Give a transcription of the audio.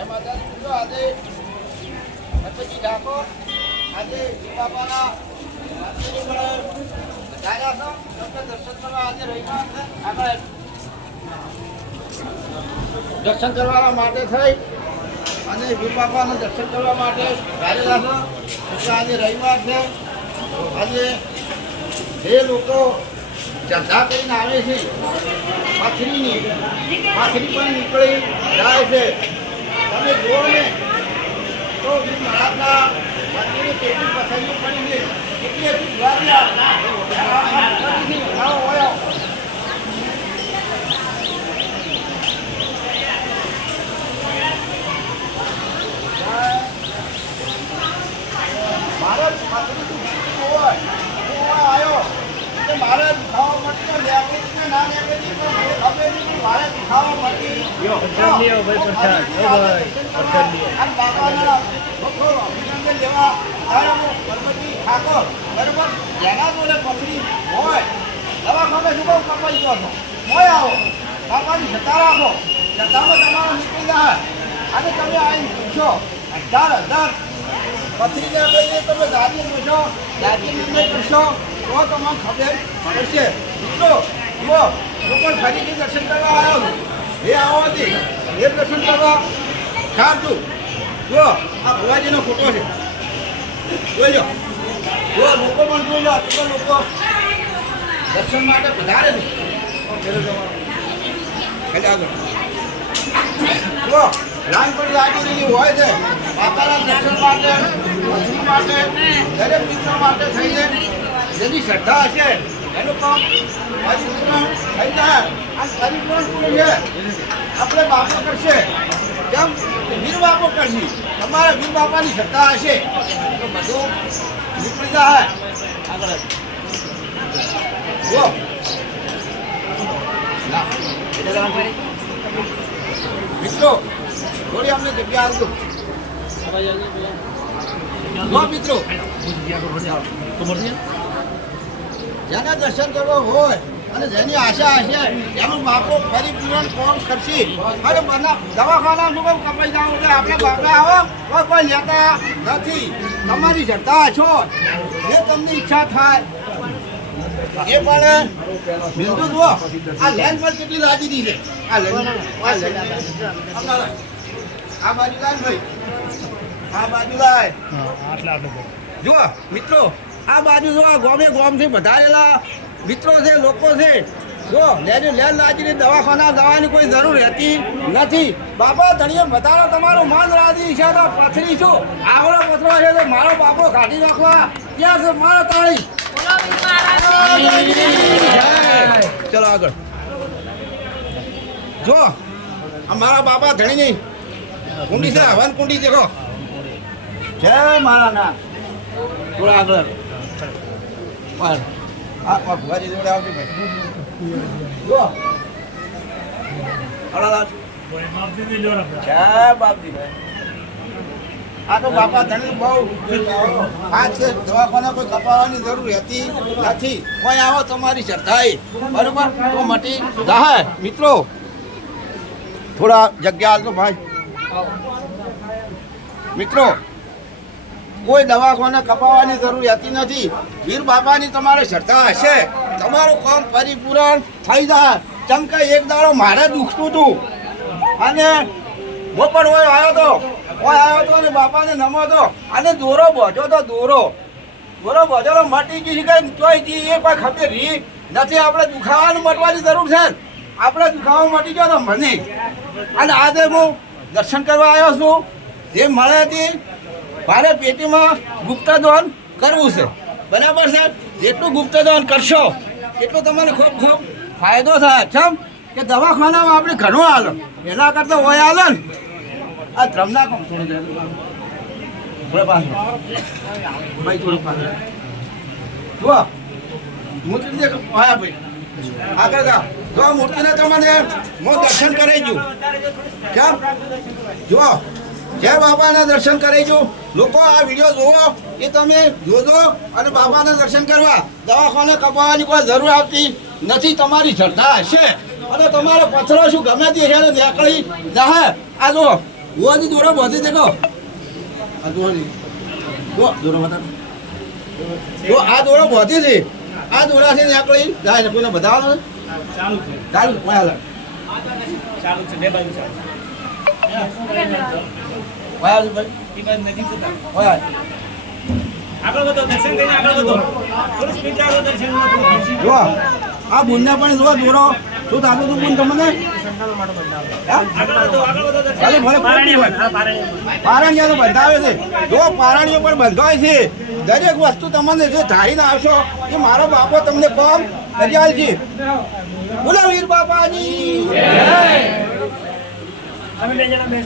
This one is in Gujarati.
આજે ગણપતિ ઠાકોર આજે બાપાના દર્શન કરવા આજે રવિવાર છે. આગળ દર્શન કરવા માટે થઈ અને વીર બાપાના દર્શન કરવા માટે ગાડેલા છો. એટલે આજે રવિવાર છે. આજે જે લોકો શ્રદ્ધા કરીને આવે છે પાથરીની પાથરી પણ નીકળી જાય છે. તમે જુઓ ને તો મહારાજના મંદિરે કેટલી પથારીઓ પડી છે, કેટલી મારે આવ્યો મારે ખાવા માટે ના નીકળી પણ મારે ખાવા માટે લેવા ગણપતિ ઠાકોર બરોબર જેના જોડે પથરી હોય દવાખાને શું કહું કપાઈ ગયો છો હોય આવો બાપાની જતા રાખો જતામાં તમારો નીકળી જાય અને તમે આવીને પૂછો 18,000 પથરી ને તમે દાદી પૂછો દાદી નિર્ણય કરશો તો તમને ખબર પડશે. મિત્રો જુઓ લોકો ફરીથી દર્શન કરવા આવ્યો છું એ આવો હતી એ દર્શન કરવા ચાલતું જુઓ આ ભુવાજીનો ફોટો છે જોઈજો જો લોકો પણ જોઈજો તો લોકો દર્શન માટે વધારે છે. આગળ જુઓ લાઈન પણ લાગી રહેલી હોય છે માતાના દર્શન માટે ભજન માટે દરેક મિત્રો માટે થઈ જાય. જેની શ્રદ્ધા હશે એનું કામ પરિપૂર્ણ થઈ જાય. આ પરિપૂર્ણ પૂરું છે આપણે બાપો કરશે કેમ વીર બાપો કરશે. તમારે વીર બાપાની શ્રદ્ધા હશે તો બધું નીકળી જાય. આગળ જુઓ મિત્રો થોડી અમને જગ્યા આવજો મિત્રો જેને દર્શન કરવા હોય અને જેની આશા હશે એનું બાપો પરિપૂર્ણ કામ કરશે. અને દવાખાના શું કપાઈ જાવ એટલે આપણે બાપા આવો કોઈ લેતા નથી. તમારી શ્રદ્ધા છો જે તમને ઈચ્છા થાય એ પણ બિંદુ જુઓ આ લેન પર કેટલી રાજી છે. આ લેન આ બાજુ લાય ભાઈ આ બાજુ લાય જુઓ મિત્રો આ બાજુ જો ગોમે ગોમથી વધારેલા મિત્રો છે લોકો છે જો લેજો લેન લાજીને દવાખાના જવાની કોઈ જરૂર રહેતી નથી. બાપા ધણીએ વધારો તમારું માન રાજી છે તો પથરી છું આવડો પથરો છે તો મારો બાપો કાઢી નાખવા ત્યાં છે મારો તાળી. ચલો આગળ જો અમારા બાપા ધણીની કુંડી છે હવન કુંડી દેખો જય મારા ના થોડા આગળ ભુવાજી જોડે આવજો ભાઈ જો જય બાપજી ભાઈ આ તો બાપા ધણી બહુ આ છે દવાખાના કોઈ કપાવવાની જરૂર રહેતી નથી. કોઈ આવો તમારી શ્રદ્ધા બરોબર તો મટી જાય. મિત્રો થોડા જગ્યા હાલતો ભાઈ મિત્રો કોઈ દવાખાને કપાવવાની જરૂર રહેતી નથી. વીર બાપાની તમારે શ્રદ્ધા હશે તમારું કામ પરિપૂર્ણ થઈ જાય. કેમ કે એક દાડો મારે દુખતું હતું અને હું પણ હોય આવ્યો હતો અને બાપાને નમો હતો અને દોરો બોધ્યો તો દોરો બોધેલો મટી ગઈ કઈ ચોઈ એ કોઈ ખબર રી નથી. આપણે દુખાવાનું મટવાની જરૂર છે. આપણે દુખાવો મટી ગયો તો મને અને આજે હું દર્શન કરવા આવ્યો છું. જે મળે તે મારે પેટીમાં ગુપ્તદાન કરવું છે બરાબર છે. જેટલું ગુપ્તદાન કરશો એટલો તમને ખૂબ ખૂબ ફાયદો થાય. કેમ કે દવાખાનામાં આપણે ઘણું હાલો એના કરતાં હોય હાલો ને આ ધ્રમના કોમ થોડું પાછું ભાઈ થોડું પાછું જુઓ મૂર્તિ દેખો હા ભાઈ આગળ જા જો મૂર્તિને તમને હું દર્શન કરી જઉં કેમ જુઓ જય બાપાના દર્શન કરી જઉં. લોકો આ વિડીયો જોવો એ તમે જોજો અને બાપાના દર્શન કરવા દવાખાને કપાવવાની કોઈ જરૂર આવતી નથી. તમારી શ્રદ્ધા હશે અને તમારો પથરો શું ગમે તે નીકળી જાહે. આ જો ભુવાજી દોરો બોધી દેખો આ દોરી દોરો બતા તો આ દોરો બોધી છે આ દોરા છે આકડી જાય ને કોઈને બતાવવાનું ચાલુ છે ચાલુ વાયા ચાલુ છે બે બાજુ ચાલુ વાયા ભાઈ એ બાજુ નજીક જતા વાયા આગળ વધો દર્શન કરીને આગળ વધો થોડું સ્પીડ રાખો દર્શન જો આ બુંદા પણ જો દોરો શું થાતું તું બુંદ તમને આગળ વધો ભલે ભલે પારણી હોય હા પારણી પારણીઓ તો બંધાવે છે જો પારણીઓ પણ બંધાય છે દરેક વસ્તુ તમને જે ધારીને આવશો એ મારો બાપો તમને કોમ કરી છે બોલો વીર બાપાજી તમે બે જણા